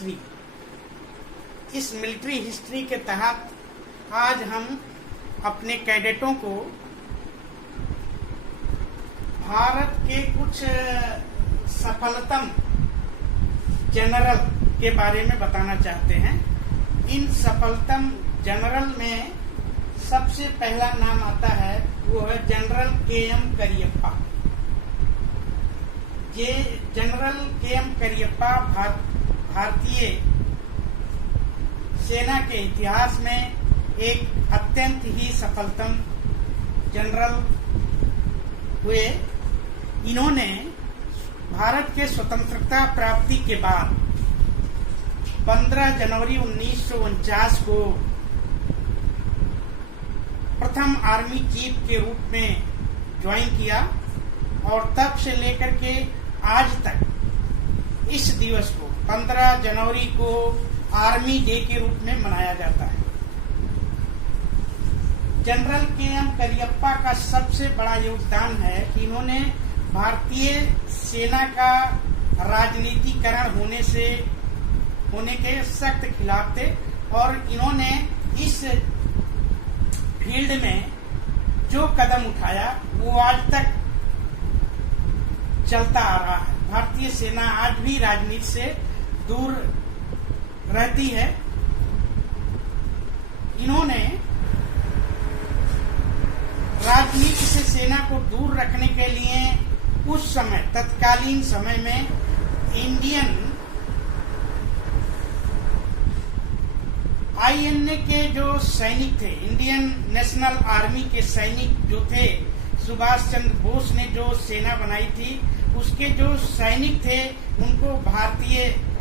History. इस military history के तहत आज हम अपने कैडेटों को भारत के कुछ सफलतम जनरल के बारे में बताना चाहते हैं। इन सफलतम जनरल में सबसे पहला नाम आता है, वो है जनरल के.एम. करियप्पा। ये जनरल के.एम. करियप्पा भारतीय सेना के इतिहास में एक अत्यंत ही सफलतम जनरल हुए। इन्होंने भारत के स्वतंत्रता प्राप्ति के बाद 15 जनवरी 1949 को प्रथम आर्मी चीफ के रूप में ज्वाइन किया और तब से लेकर के आज तक इस दिवस को 15 जनवरी को आर्मी डे के रूप में मनाया जाता है। General KM. करियप्पा का सबसे बड़ा योगदान है कि इन्होंने भारतीय सेना का राजनीतिकरण होने के सख्त खिलाफ थे और इन्होंने इस फील्ड में जो कदम उठाया वो आज तक चलता आ रहा है। भारतीय सेना आज भी राजनीति से दूर रहती है। इन्होंने राजनीति से सेना को दूर रखने के लिए उस समय तत्कालीन समय में इंडियन आईएनए के जो सैनिक थे, इंडियन नेशनल आर्मी के सैनिक जो थे, सुभाष चंद्र बोस ने जो सेना बनाई थी उसके जो सैनिक थे उनको भारतीय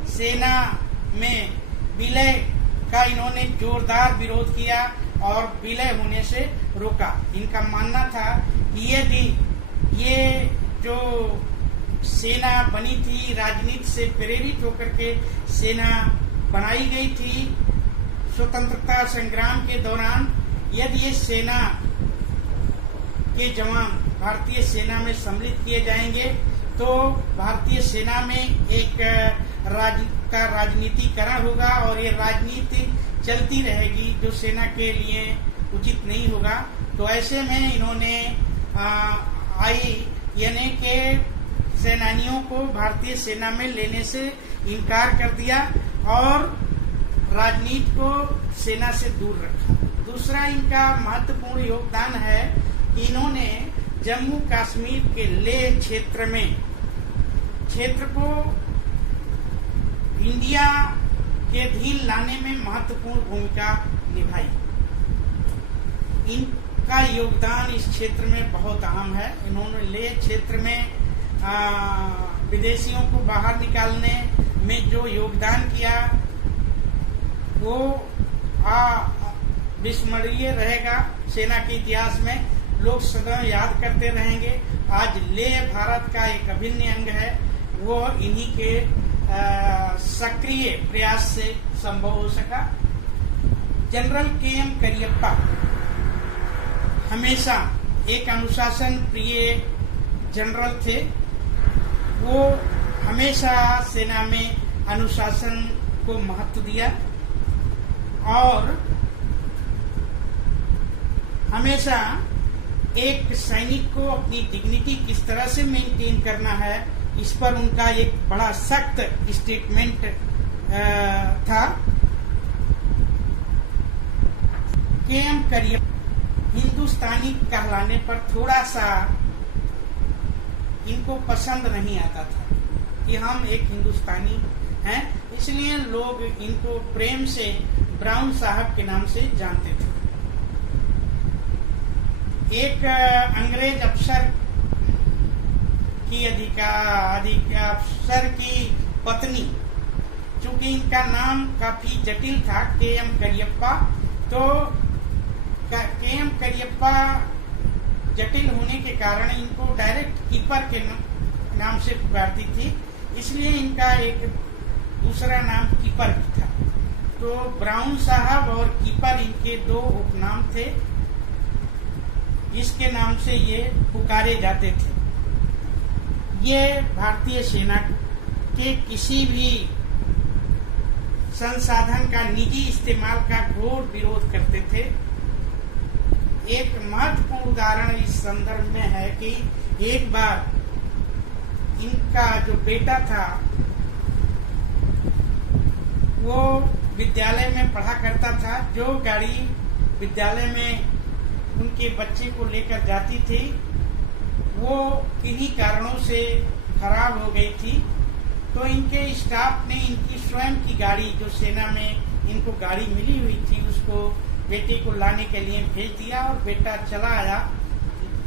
सेना में विलय का इन्होंने जोरदार विरोध किया और विलय होने से रोका। इनका मानना था कि यदि ये जो सेना बनी थी राजनीति से प्रेरित होकर के सेना बनाई गई थी स्वतंत्रता संग्राम के दौरान, यदि ये सेना के जवान भारतीय सेना में सम्मिलित किए जाएंगे तो भारतीय सेना में एक राजनीतिकरण होगा और ये राजनीति चलती रहेगी जो सेना के लिए उचित नहीं होगा। तो ऐसे में इन्होंने आईएनए के सेनानियों को भारतीय सेना में लेने से इनकार कर दिया और राजनीति को सेना से दूर रखा। दूसरा इनका महत्वपूर्ण योगदान है कि इन्होंने जम्मू कश्मीर के लेह क्षेत्र को इंडिया के अधीन लाने में महत्वपूर्ण भूमिका निभाई। इनका योगदान इस क्षेत्र में बहुत अहम है। इन्होंने लेह क्षेत्र में विदेशियों को बाहर निकालने में जो योगदान किया वो विस्मरणीय रहेगा। सेना के इतिहास में लोग सदैव याद करते रहेंगे। आज लेह भारत का एक अभिन्न अंग है, वो इन्हीं के सक्रिय प्रयास से संभव हो सका। General KM. करियप्पा हमेशा एक अनुशासन प्रिय जनरल थे। वो हमेशा सेना में अनुशासन को महत्व दिया और हमेशा एक सैनिक को अपनी डिग्निटी किस तरह से मेंटेन करना है इस पर उनका एक बड़ा सख्त स्टेटमेंट था। के.एम. करियप्पा हिंदुस्तानी कहलाने पर थोड़ा सा इनको पसंद नहीं आता था कि हम एक हिंदुस्तानी हैं, इसलिए लोग इनको प्रेम से ब्राउन साहब के नाम से जानते थे। एक अंग्रेज अफसर की अफसर की पत्नी, चूंकि इनका नाम काफी जटिल था के.एम. करियप्पा, तो के.एम. करियप्पा जटिल होने के कारण इनको डायरेक्ट कीपर के नाम से पुकारती थी, इसलिए इनका एक दूसरा नाम कीपर भी था। तो ब्राउन साहब और कीपर इनके दो उपनाम थे जिसके नाम से ये पुकारे जाते थे। ये भारतीय सेना के किसी भी संसाधन का निजी इस्तेमाल का घोर विरोध करते थे। एक महत्वपूर्ण उदाहरण इस संदर्भ में है कि एक बार इनका जो बेटा था वो विद्यालय में पढ़ा करता था। जो गाड़ी विद्यालय में उनके बच्चे को लेकर जाती थी वो किन्हीं कारणों से खराब हो गई थी। तो इनके स्टाफ ने इनकी स्वयं की गाड़ी, जो सेना में इनको गाड़ी मिली हुई थी, उसको बेटे को लाने के लिए भेज दिया और बेटा चला आया।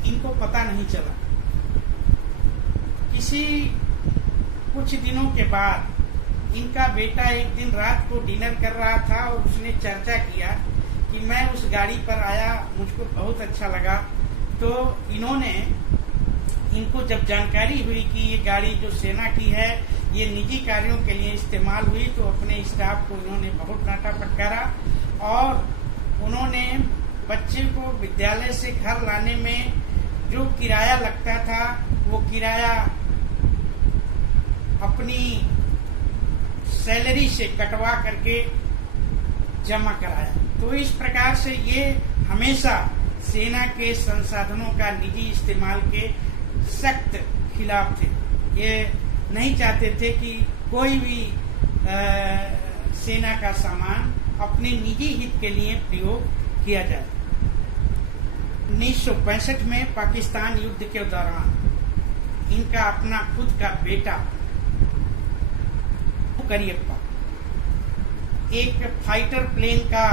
इनको पता नहीं चला। कुछ दिनों के बाद इनका बेटा एक दिन रात को डिनर कर रहा था और उसने चर्चा किया कि मैं उस गाड़ी पर आया, मुझको बहुत अच्छा लगा। तो इनको जब जानकारी हुई कि ये गाड़ी जो सेना की है ये निजी कार्यों के लिए इस्तेमाल हुई, तो अपने स्टाफ को इन्होंने बहुत डांटा फटकारा और उन्होंने बच्चे को विद्यालय से घर लाने में जो किराया लगता था वो किराया अपनी सैलरी से कटवा करके जमा कराया। तो इस प्रकार से ये हमेशा सेना के संसाधनों का निजी इस्तेमाल के सख्त खिलाफ थे। ये नहीं चाहते थे कि कोई भी सेना का सामान अपने निजी हित के लिए प्रयोग किया जाए। 1965 में पाकिस्तान युद्ध के दौरान इनका अपना खुद का बेटा करियप्पा एक फाइटर प्लेन का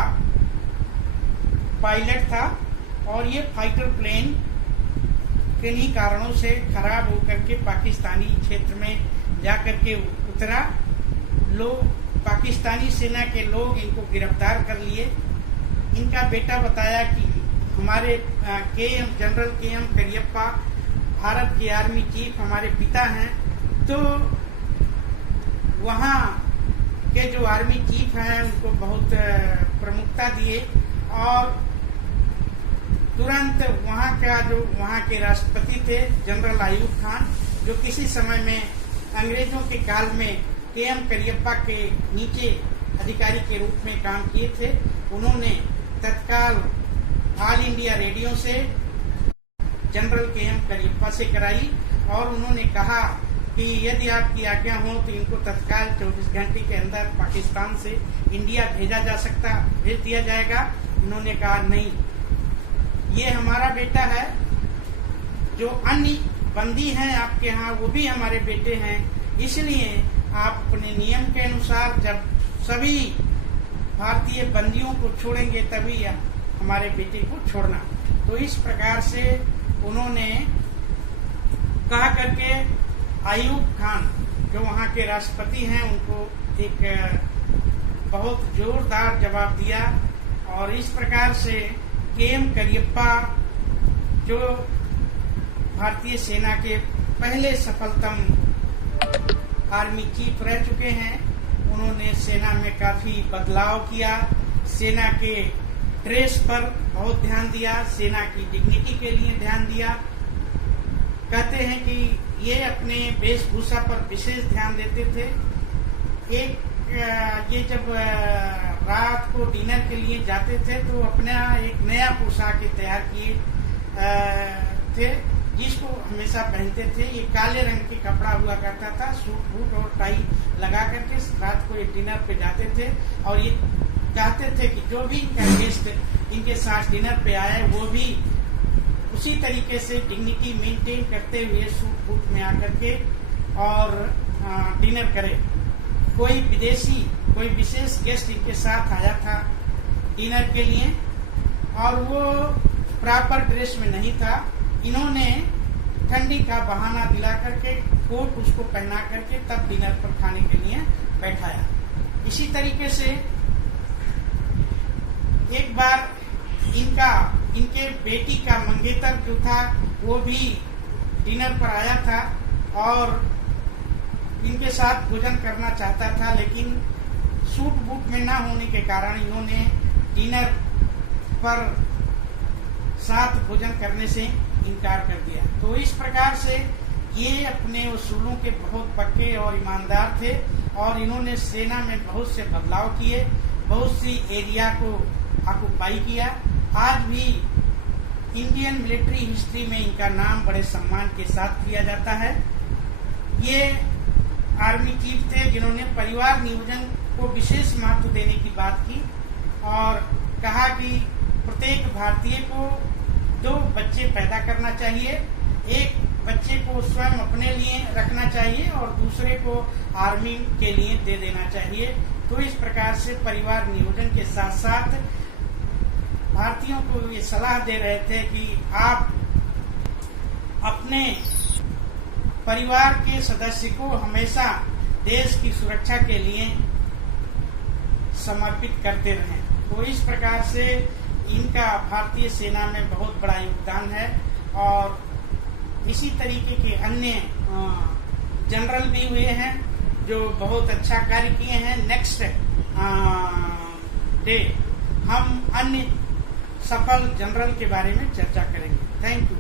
पायलट था और ये फाइटर प्लेन किन्हीं कारणों से खराब होकर के पाकिस्तानी क्षेत्र में जाकर के उतरा। पाकिस्तानी सेना के लोग इनको गिरफ्तार कर लिए। इनका बेटा बताया कि हमारे जनरल के.एम. करियप्पा भारत के आर्मी चीफ हमारे पिता हैं। तो वहाँ के जो आर्मी चीफ हैं उनको बहुत प्रमुखता दिए और तुरंत वहाँ के राष्ट्रपति थे जनरल अयूब खान, जो किसी समय में अंग्रेजों के काल में के.एम. करियप्पा के नीचे अधिकारी के रूप में काम किए थे। उन्होंने तत्काल ऑल इंडिया रेडियो से जनरल के.एम. करियप्पा से कराई और उन्होंने कहा कि यदि आपकी आज्ञा हो तो इनको तत्काल 24 घंटे के अंदर पाकिस्तान से इंडिया भेज दिया जाएगा। उन्होंने कहा नहीं, ये हमारा बेटा है, जो अन्य बंदी हैं आपके यहाँ वो भी हमारे बेटे हैं, इसलिए आप अपने नियम के अनुसार जब सभी भारतीय बंदियों को छोड़ेंगे तभी हमारे बेटे को छोड़ना। तो इस प्रकार से उन्होंने कहा करके अयूब खान जो वहाँ के राष्ट्रपति हैं उनको एक बहुत जोरदार जवाब दिया और इस प्रकार से के.एम. करियप्पा जो भारतीय सेना के पहले सफलतम आर्मी चीफ रह चुके हैं, उन्होंने सेना में काफी बदलाव किया, सेना के ड्रेस पर बहुत ध्यान दिया, सेना की डिग्निटी के लिए ध्यान दिया। कहते हैं कि ये अपने वेशभूषा पर विशेष ध्यान देते थे। ये जब रात को डिनर के लिए जाते थे तो अपना एक नया पोशाक तैयार किए थे जिसको हमेशा पहनते थे। ये काले रंग के कपड़ा हुआ करता था, सूट बूट और टाई लगा करके रात को ये डिनर पे जाते थे और ये कहते थे कि जो भी गेस्ट इनके साथ डिनर पे आए वो भी उसी तरीके से डिग्निटी मेंटेन करते हुए सूट बूट में आकर के और डिनर करे। कोई विदेशी, कोई विशेष गेस्ट इनके साथ आया था डिनर के लिए और वो प्रॉपर ड्रेस में नहीं था, इन्होंने ठंडी का बहाना दिला करके कोट उसको पहना करके तब डिनर पर खाने के लिए बैठाया। इसी तरीके से एक बार इनके बेटी का मंगेतर जो था वो भी डिनर पर आया था और इनके साथ भोजन करना चाहता था, लेकिन सूट बूट में ना होने के कारण इन्होंने डिनर पर साथ भोजन करने से इनकार कर दिया। तो इस प्रकार से ये अपने उसूलों के बहुत पक्के और ईमानदार थे और इन्होंने सेना में बहुत से बदलाव किए, बहुत सी एरिया को ऑक्युपाई किया। आज भी इंडियन मिलिट्री हिस्ट्री में इनका नाम बड़े सम्मान के साथ लिया जाता है। ये आर्मी चीफ थे जिन्होंने परिवार नियोजन को विशेष महत्व देने की बात की और कहा कि प्रत्येक भारतीय को 2 बच्चे पैदा करना चाहिए, एक बच्चे को स्वयं अपने लिए रखना चाहिए और दूसरे को आर्मी के लिए दे देना चाहिए। तो इस प्रकार से परिवार नियोजन के साथ साथ भारतीयों को ये सलाह दे रहे थे कि आप अपने परिवार के सदस्य को हमेशा देश की सुरक्षा के लिए समर्पित करते रहें। तो इस प्रकार से इनका भारतीय सेना में बहुत बड़ा योगदान है और इसी तरीके के अन्य जनरल भी हुए हैं जो बहुत अच्छा कार्य किए हैं। नेक्स्ट डे हम अन्य सफल जनरल के बारे में चर्चा करेंगे। Thank you.